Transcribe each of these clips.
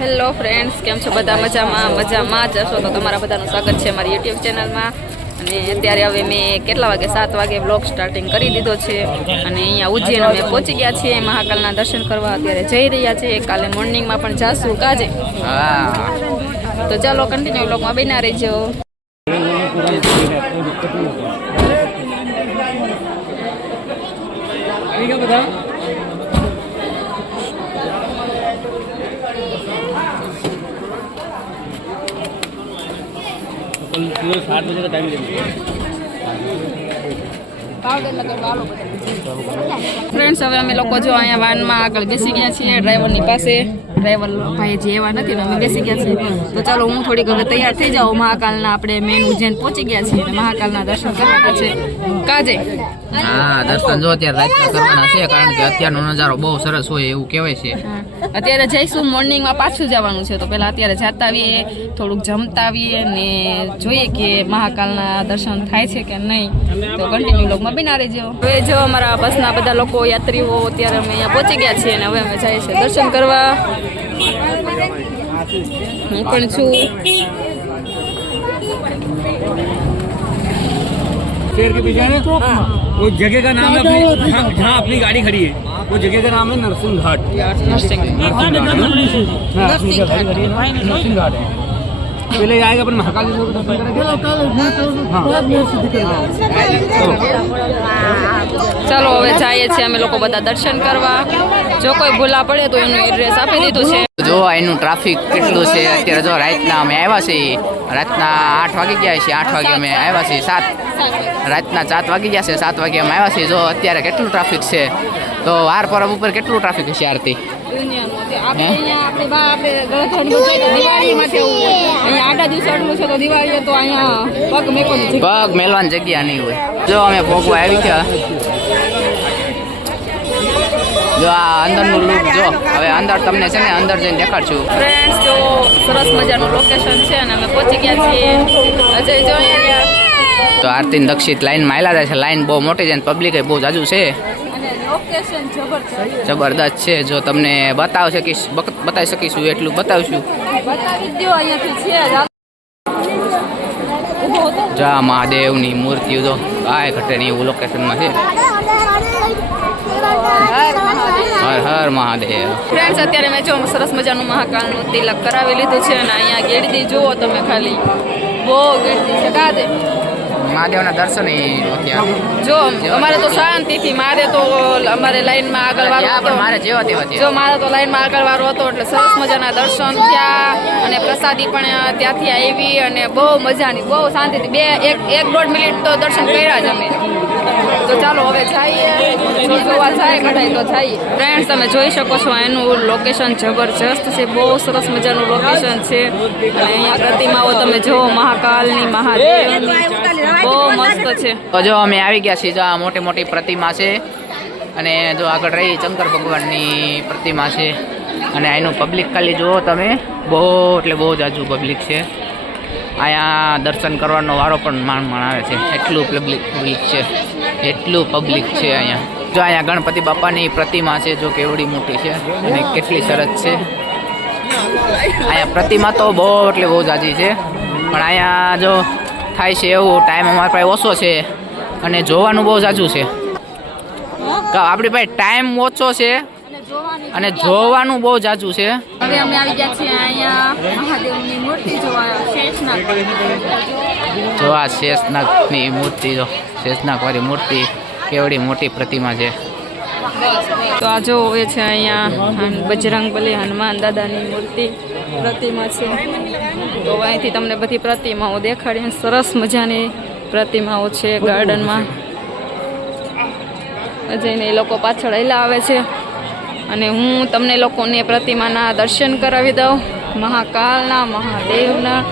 Hello friends, કેમ છો બધા મજામાં? મજામાં જ હશો તો તમારા બધાનું સ્વાગત છે મારી યુટ્યુબ ચેનલમાં. અને અત્યારે હવે મેં કેટલા વાગે? સાત વાગે બ્લોગ સ્ટાર્ટિંગ કરી દીધો છે. અને અહીંયા ઉજ્જૈન અમે પહોંચી ગયા છીએ, મહાકાલના દર્શન કરવા. અત્યારે જઈ રહ્યા છીએ. કાલે મોર્નિંગમાં પણ જાશું કાજે. તો ચાલો કન્ટિન્યુ બ્લોગમાં બના રહીજો. कल सात बजे का टाइम देंगे ફ્રેન્ડ્સ હવે અમે લોકો જો અહીંયા વાનમાં આગળ બેસી ગયા છીએ ડ્રાઈવરની પાસે ડ્રાઈવર ભાઈ જે એવા નથી અમે બેસી ગયા છીએ. તો ચાલો હું થોડીક હવે તૈયાર થઈ જાઉં. મહાકાલના આપણે મેન ઉજ્જૈન પહોંચી ગયા છીએ અને મહાકાલના દર્શન કરવાના છે. કાજે. હા દર્શન જો અત્યારે રાતના કરવાના છે કારણ કે અત્યારનો નજારો બહુ સરસ હોય એવું કહેવાય છે. અત્યારે જઈશું મોર્નિંગમાં પાછું જવાનું છે. તો પહેલાં અત્યારે જતા આવીએ થોડુંક જમતા આવીએ ને જોઈએ કે મહાકાલના દર્શન થાય છે કે નહીં. તો કન્ટિન્યુ લોકમાં બિના રહેજો હવે જો અમારા બસના બધા લોકો યાત્રીઓ અત્યારે અમે અહીંયા પહોંચી ગયા છીએ અને હવે અમે જઈએ છીએ દર્શન કરવા. હું પણ છું शेर के पीछे है ना वो जगह का नाम है अपनी जहाँ जहाँ अपनी गाड़ी खड़ी है वो जगह का नाम है नरसिंह घाट નરસિંહ नरसिंह घाट हाँ, अपनी जो गाड़ी खड़ी है ना, नरसिंह घाट है पहले आएगा अपन महाकाल जी को दर्शन करेंगे ચાલો હવે જઈએ છીએ અમે લોકો બધા દર્શન કરવા જો કોઈ ભૂલા પડે તો એનું એડ્રેસ આપી દીધું છે. જો એનું ટ્રાફિક કેટલું છે અત્યારે જો રાતના અમે આવ્યા છીએ રાતના આઠ વાગી ગયા છે આઠ વાગે અમે આવ્યા છીએ સાત. રાતના સાત વાગી ગયા છે સાત વાગે અમે આવ્યા છીએ. જો અત્યારે કેટલું ટ્રાફિક છે તો વાર પરબ ઉપર કેટલું ટ્રાફિક આરતી? છે એવું. અહીંયા આડા દિવસે આટલું છે તો દિવાળીએ તો અહીંયા પગ મેકવાનું છે પગ મેલવાની જગ્યા નહીં હોય. જો અમે ભોગવા આવી ગયા. જો આ અંદરનું લુક જો. હવે અંદર તમને છે ને અંદર જઈને દેખાડશું. ફ્રેન્ડ્સ જો સરસ મજાનું લોકેશન છે અને અમે પહોંચી ગયા છીએ અજય જો તો આરતી દક્ષિત લાઈનમાં આયલા જાય છે. લાઈન બહુ મોટી છે પબ્લિક બહુ જાજુ છે. અને જબરદસ્ત છે. જો તમને બતાવી શકીશ બક- બતાવી શકીશું એટલું બતાવશું. બતાવી જ મહાદેવની છે તો આ મૂર્તિઓ ઘટે એવું લોકેશનમાં છે. હર હર મહાદેવ. ફ્રેન્ડ્સ અત્યારે મેં જો સરસ મજાનું મહાકાલનું તિલક કરાવી લીધું છે અને અહીંયા ગેડી જુઓ તમે ખાલી. બહુ ગેડી છે. કાદે મહાદેવના દર્શન જો અમારે તો શાંતિથી મારે તો અમારે લાઈનમાં આગળ વાળો હતો. મારે જેવા તેવા જો મારે તો લાઈનમાં આગળ વાળો હતો એટલે સરસ મજાના દર્શન થયા અને પ્રસાદી પણ ત્યાંથી આવી અને બહુ મજાની બહુ શાંતિથી બે એક એક દોઢ મિનિટ તો દર્શન કર્યા જ અમે. તો ચાલો હવે જઈએ. જો જોવા જાય કઢાઈ તો જઈએ. ફ્રેન્ડ તમે જોઈ શકો છો એનું લોકેશન જબરજસ્ત છે. બહુ સરસ મજાનું લોકેશન છે. અને અહીંયા પ્રતિમાઓ તમે જુઓ મહાકાલની મહાદેવની. બહુ મસ્ત છે. તો જો અમે આવી ગયા છીએ જો આ મોટી મોટી પ્રતિમા છે. અને જો આગળ રહી શંકર ભગવાનની પ્રતિમા છે. અને અહીંનું પબ્લિક ખાલી જુઓ તમે. બહુ એટલે બહુ જાજુ પબ્લિક છે. અહીંયા દર્શન કરવાનો વારો પણ માણ માણ આવે છે. એટલું પબ્લિક પબ્લિક છે. એટલું પબ્લિક છે અહીંયા. જો અહીંયા ગણપતિ બાપાની પ્રતિમા છે જો કેવડી મોટી છે. અને કેટલી સરસ છે. અહીંયા પ્રતિમા તો બહુ એટલે બહુ જાજી છે. પણ અહીંયા જો થાય છે એવું ટાઈમ અમારી પાસે ઓછો છે. અને જોવાનું બહુ જાજુ છે. આપણી પાસે ટાઈમ ઓછો છે અને જોવાનું બહુ જાજુ છે. હવે અમે આવી ગયા છીએ અહીંયા મહાદેવની મૂર્તિ જોવા શેષનાગ જો આ શેષનાગની મૂર્તિ જો શેષનાગવાળી મૂર્તિ કેવડી મોટી પ્રતિમા છે. તો આ જો એ છે અહીંયા બજરંગબલી હનુમાન દાદાની મૂર્તિ પ્રતિમા છે. તો અહીંથી તમને બધી પ્રતિમાઓ દેખાડી સરસ મજાની પ્રતિમાઓ છે ગાર્ડનમાં. જઈને એ લોકો પાછળ એલા આવે છે. અને હું તમને લોકોને પ્રતિમાના દર્શન કરાવી દઉં. મહાકાલના, મહાદેવના.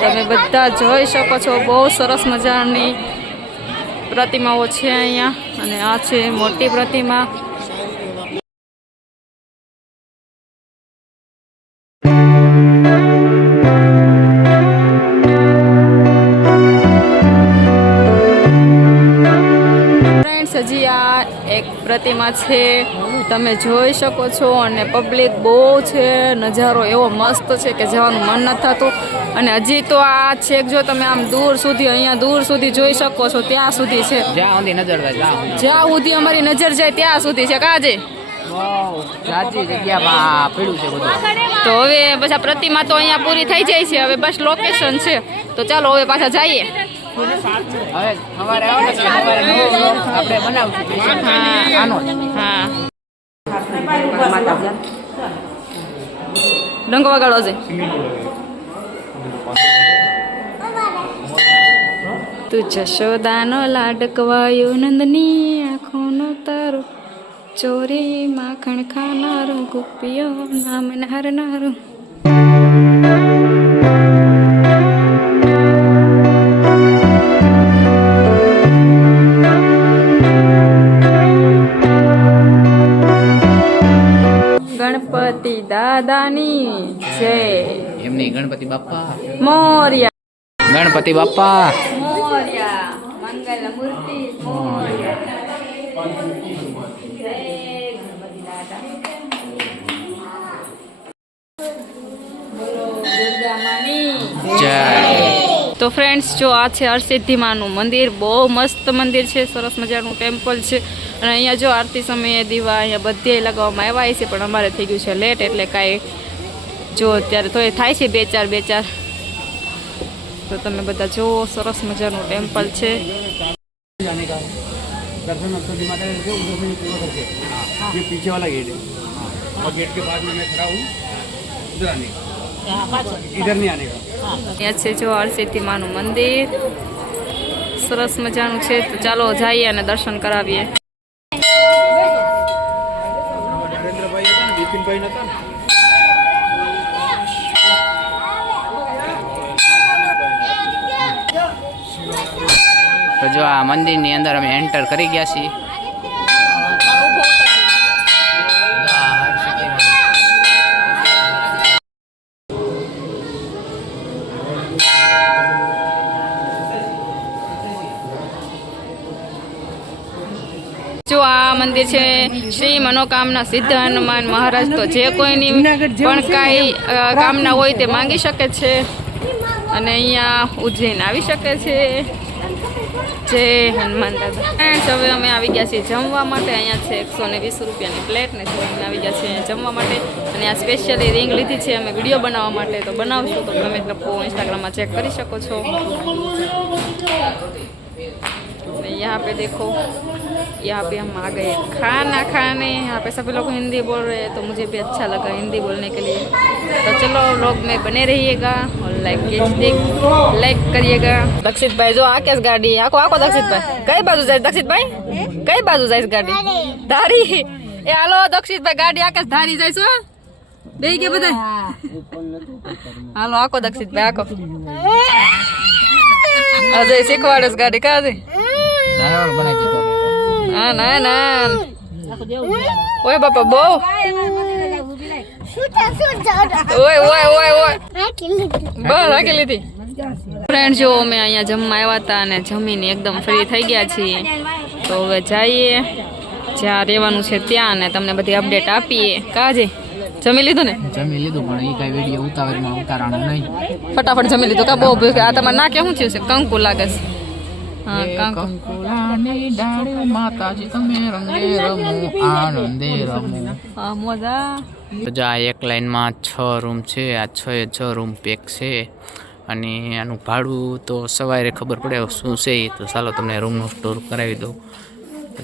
તમે બધા જોઈ શકો છો, બહુ સરસ મજાની પ્રતિમાઓ છે અહીંયા. અને આ છે મોટી પ્રતિમા. હજી આ એક પ્રતિમા છે. તમે જોઈ શકો છો અને પબ્લિક બહુ છે નજારો એવો મસ્ત છે કે જવાનું મન નથી થતું. અને હજી તો આ છેક જો તમે આમ દૂર સુધી અહીંયા દૂર સુધી જોઈ શકો છો ત્યાં સુધી છે. જ્યાં સુધી નજર જ્યાં સુધી. અમારી નજર જાય ત્યાં સુધી છે. કાજે તો હવે બસ પ્રતિમા તો અહીંયા પૂરી થઈ જાય છે. હવે બસ લોકેશન છે. તો ચાલો હવે પાછા જઈએ. હા. આનો જ. હા ડંકો વગાડો છે. તું જશોદાનો લાડકવાયો નંદની આંખોનો તારો. ચોરી માખણ ખાનારો ગુપ્પિયો નામ નારનારો દાદાની જય. એમની ગણપતિ બાપા મોર્યા. ગણપતિ બાપા મોર્યા. મંગલ મૂર્તિ મોર્યા. તો ફ્રેન્ડ્સ જો આ છે હરસિદ્ધિમાનું મંદિર. બહુ મસ્ત મંદિર છે. સરસ મજાનું ટેમ્પલ છે. અને અહીંયા જો આરતી સમયે દીવા અહીંયા બધે લગાવવામાં આવ્યા છે પણ અમારે થઈ ગયું છે લેટ એટલે કાંઈ જો અત્યારે તો એ થાય છે બે ચાર બે ચાર તો તમે બધા જુઓ સરસ મજાનું ટેમ્પલ છે जाने का दर्शन अक्षर माता के उधर से निकलना करके ये पीछे वाला गेट है और गेट के बाद में मैं खड़ा हूँ उधर आने का इधर नहीं आने का અહીંયા છે જો હરસિદ્ધિમાનું મંદિર સરસ મજાનું છે તો ચાલો જઈએ અને દર્શન કરાવીએ તો જો આ મંદિરની અંદર અમે એન્ટર કરી ગયા છીએ. મંદિર છે, શ્રી મનોકામના સિદ્ધ હનુમાન મહારાજ તો જે કોઈની પણ કાંઈ કામના હોય તે માંગી શકે છે. અને અહીંયા ઉજ્જૈન આવી શકે છે. જય હનુમાન દાદા. હવે અમે આવી ગયા છીએ જમવા માટે. અહીંયા છે એકસો ને વીસ રૂપિયાની પ્લેટ ને જોઈને આવી ગયા છીએ જમવા માટે. અને આ સ્પેશિયલી રિંગ લીધી છે, અમે વીડિયો બનાવવા માટે. તો બનાવશું, તો તમે લોકો ઇન્સ્ટાગ્રામમાં ચેક કરી શકો છો. और यहाँ पे देखो यहाँ पे हम आ गए खाना खाने यहाँ पे सभी लोग हिंदी बोल रहे हैं तो मुझे भी अच्छा लगा हिंदी बोलने के लिए तो चलो लोग में बने रहिएगा और लाइक लाइक करिएगा दक्षित भाई जो आके गाड़ी आको आको दक्षित भाई कई बाजू जाए दक्षित भाई कई बाजू जाए गाड़ी धारी એ હાલો દક્ષિતભાઈ ગાડી આકાશ ધારી જાય છો બે કે બધા હાલો આકો દક્ષિતભાઈ આકો અજય શીખવાડે છે ગાડી કાજે બનાવી દીધો ના ના ના. ઓય બાપા બહુ. ઓય ઓય ઓય ઓય. બસ રાખી લીધી. ફ્રેન્ડ જો અમે અહીંયા જમવા આવ્યા હતા અને જમીને એકદમ ફ્રી થઈ ગયા છીએ. તો હવે જઈએ. જ્યાં રહેવાનું છે ત્યાં ને તમને બધી અપડેટ આપીએ. કાજે જમી લીધું ને? જમી લીધું પણ એ કઈ વીડિયો ઉતાવળમાં ઉતારાણું નહીં. ફટાફટ જમી લીધું. કા બહુ આ તમારે ના કે શું થયું છે? કંકુ લાગે છે. કંકુલાની ડાળી માતાજી તમે રંગે રમો આનંદે રમો હા તો જો આ એક લાઈનમાં છ રૂમ છે આ છ એ છ રૂમ પેક છે અને આનું ભાડું તો સવારે ખબર પડે શું છે એ તો ચાલો તમને રૂમનું સ્ટોર કરાવી દઉં.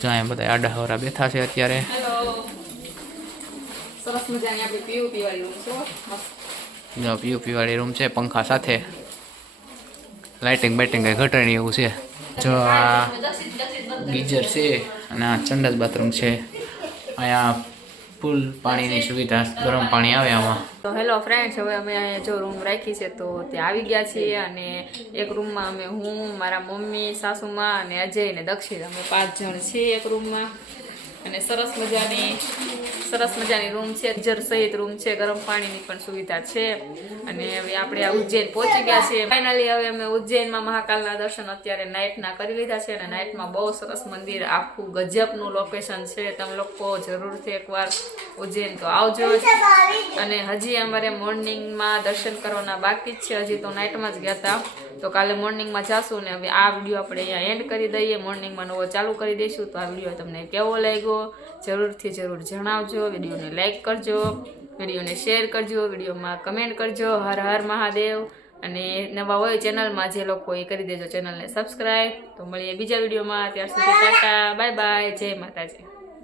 જો અહીંયા બધા આડાહવરા બેઠા છે અત્યારે. સરસ મજાની આપણી પીયુપી વાળી રૂમ છે જો પીઓપી વાળી રૂમ છે પંખા સાથે. લાઇટિંગ બાઇટિંગ કંઈ ઘટાડી એવું છે. જો, આ ગીઝર છે અને આ ચંડસ બાથરૂમ છે. અહીંયા ફૂલ પાણીની સુવિધા, ગરમ પાણી આવે આમાં. તો હેલો ફ્રેન્ડ્સ હવે અમે અહીંયા જો રૂમ રાખી છે તો ત્યાં આવી ગયા છીએ અને એક રૂમમાં અમે હું, મારા મમ્મી, સાસુમાં અને અજય ને દક્ષિણ. અમે પાંચ જણ છીએ એક રૂમમાં અને સરસ મજાની સરસ મજાની રૂમ છે જર સહિત રૂમ છે, ગરમ પાણીની પણ સુવિધા છે. અને હવે આપણે ઉજ્જૈન પહોંચી ગયા છીએ. ફાઇનલી હવે અમે ઉજ્જૈનમાં મહાકાલના દર્શન અત્યારે નાઇટના કરી લીધા છે અને નાઇટમાં બહુ સરસ મંદિર, આખું ગજબનું લોકેશન છે. તમે લોકો જરૂરથી એકવાર ઉજ્જૈન તો આવજો. અને હજી અમારે મોર્નિંગમાં દર્શન કરવાના બાકી જ છે. હજી તો નાઇટમાં જ ગયા હતા. તો કાલે મોર્નિંગમાં જાશું ને હવે આ વીડિયો આપણે અહીંયા એન્ડ કરી દઈએ. મોર્નિંગમાં નવો ચાલુ કરી દઈશું તો આ વીડિયો તમને કેવો લાગ્યો જરૂરથી જરૂર જણાવજો. વિડીયોને લાઇક કરજો વિડીયોને શેર કરજો વિડીયોમાં કમેન્ટ કરજો. હર હર મહાદેવ. અને નવા હોય ચેનલમાં જે લોકો એ કરી દેજો. ચેનલને સબસ્ક્રાઈબ તો મળીએ બીજા વિડીયોમાં ત્યાર સુધી ટાટા. બાય બાય જય માતાજી.